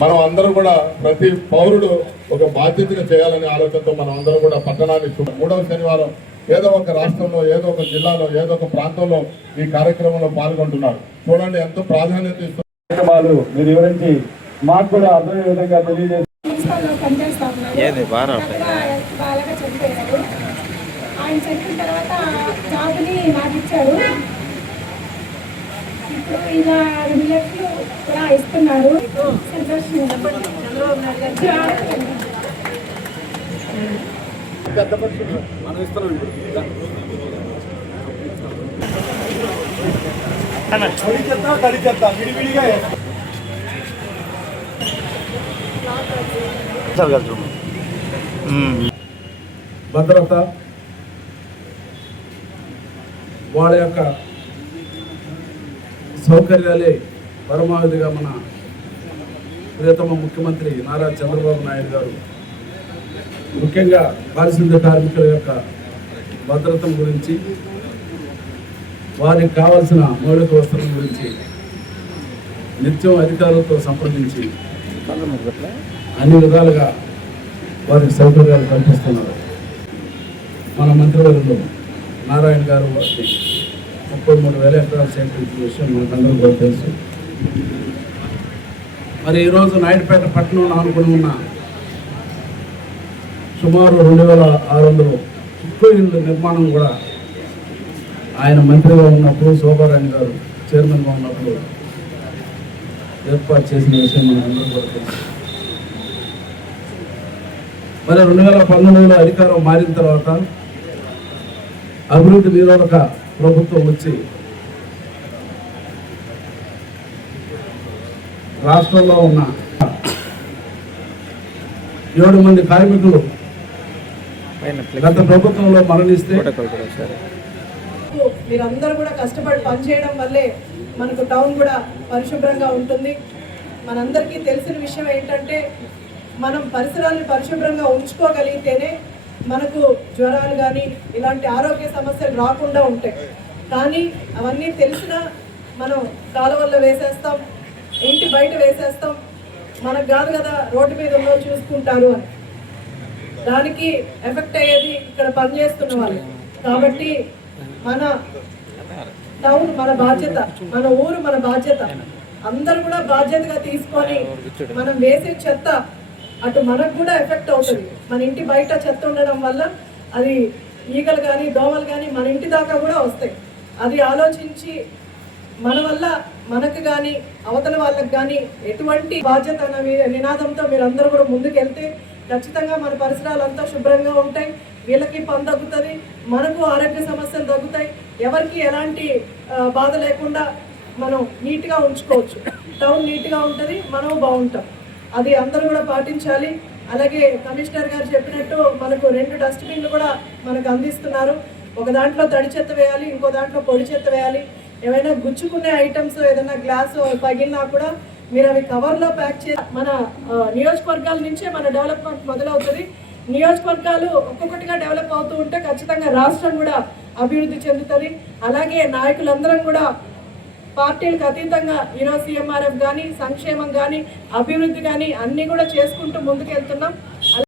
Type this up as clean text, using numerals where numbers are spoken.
మనం అందరం కూడా ప్రతి పౌరుడు ఒక బాధ్యతగా చేయాలనే ఆలోచనతో మనం అందరం కూడా పట్టణాన్ని మూడవ శనివారం ఏదో ఒక రాష్ట్రంలో, ఏదో ఒక జిల్లాలో, ఏదో ఒక ప్రాంతంలో ఈ కార్యక్రమంలో పాల్గొంటున్నారు. చూడండి ఎంతో ప్రాధాన్యత ఇస్తున్నారు. మీరు వివరించి మాకు కూడా అర్థమయ్యే విధంగా తెలియజేస్తారు. ఆయన చెప్పిన తర్వాత జాబుని నాకు ఇచ్చారు. ఇప్పుడు ఇలా 2 లక్షలు కూడా ఇస్తున్నారు. భద్రత, వాళ్ళ యొక్క సౌకర్యాలే పరమావధిగా మన ప్రియతమ ముఖ్యమంత్రి నారా చంద్రబాబు నాయుడు గారు ముఖ్యంగా పారిశుద్ధ్య కార్మికుల యొక్క భద్రత గురించి, వారికి కావాల్సిన మౌలిక వసతుల గురించి నిత్యం అధికారులతో సంప్రదించి అన్ని విధాలుగా వారికి సౌకర్యాలు కల్పిస్తున్నారు. మన మంత్రివర్యులు నారాయణ గారు వారికి 33,000 ఎకరాలు సేకరించిన విషయం మనకందరూ కూడా తెలుసు. మరి ఈరోజు నాయుడుపేట పట్టణం ఆనుకుని ఉన్న సుమారు 2,600 చుట్టూ ఇళ్ళ నిర్మాణం కూడా ఆయన మంత్రిగా ఉన్నప్పుడు, శోభారాణి గారు చైర్మన్గా ఉన్నప్పుడు ఏర్పాటు చేసిన విషయం మనకందరూ కూడా తెలుసు. మరి 2019లో అధికారం మారిన తర్వాత అభివృద్ధి నిరోధక ప్రభుత్వం వచ్చి రాష్ట్రంలో ఉన్న 7 మంది కార్మికులు గత ప్రభుత్వంలో మరణిస్తే మీరందరూ కూడా కష్టపడి పనిచేయడం వల్లే మనకు టౌన్ కూడా పరిశుభ్రంగా ఉంటుంది. మనందరికీ తెలిసిన విషయం ఏంటంటే మనం పరిసరాలను పరిశుభ్రంగా ఉంచుకోగలిగితేనే మనకు జ్వరాలు కానీ ఇలాంటి ఆరోగ్య సమస్యలు రాకుండా ఉంటాయి. కానీ అవన్నీ తెలిసినా మనం కాలువల్లో వేసేస్తాం, ఇంటి బయట వేసేస్తాం. మనకు కాదు కదా రోడ్డు మీద ఉన్నో చూసుకుంటారు అని. దానికి ఎఫెక్ట్ అయ్యేది ఇక్కడ పనిచేస్తున్న వాళ్ళు. కాబట్టి మన టౌన్ మన బాధ్యత, మన ఊరు మన బాధ్యత. అందరూ కూడా బాధ్యతగా తీసుకొని మనం వేసే చెత్త అటు మనకు కూడా ఎఫెక్ట్ అవుతుంది. మన ఇంటి బయట చెత్త ఉండడం వల్ల అది ఈగలు కానీ దోమలు కానీ మన ఇంటి దాకా కూడా వస్తాయి. అది ఆలోచించి మన వల్ల మనకు కానీ అవతల వాళ్ళకి కానీ ఎటువంటి బాధ్యత అన్న నినాదంతో మీరందరూ కూడా ముందుకెళ్తే ఖచ్చితంగా మన పరిసరాలంతా శుభ్రంగా ఉంటాయి. వీళ్ళకి పని తగ్గుతుంది, మనకు ఆరోగ్య సమస్యలు తగ్గుతాయి. ఎవరికి ఎలాంటి బాధ లేకుండా మనం నీట్గా ఉంచుకోవచ్చు. టౌన్ నీట్గా ఉంటుంది, మనం బాగుంటాం. అది అందరూ కూడా పాటించాలి. అలాగే కమిషనర్ గారు చెప్పినట్టు మనకు 2 డస్ట్బిన్లు కూడా మనకు అందిస్తున్నారు. ఒక దాంట్లో తడి చెత్త వేయాలి, ఇంకో దాంట్లో పొడి చెత్త వేయాలి. ఏమైనా గుచ్చుకునే ఐటమ్స్ ఏదైనా గ్లాసు పగిలినా కూడా మీరు అవి కవర్లో ప్యాక్ చేసి మన నియోజకవర్గాల నుంచే మన డెవలప్మెంట్ మొదలవుతుంది. నియోజకవర్గాలు ఒక్కొక్కటిగా డెవలప్ అవుతూ ఉంటే ఖచ్చితంగా రాష్ట్రం కూడా అభివృద్ధి చెందుతుంది. అలాగే నాయకులందరం కూడా పార్టీలకు అతీతంగా ఈరోజు సీఎంఆర్ఎఫ్ కానీ, సంక్షేమం కానీ, అభివృద్ధి కానీ అన్నీ కూడా చేసుకుంటూ ముందుకెళ్తున్నాం.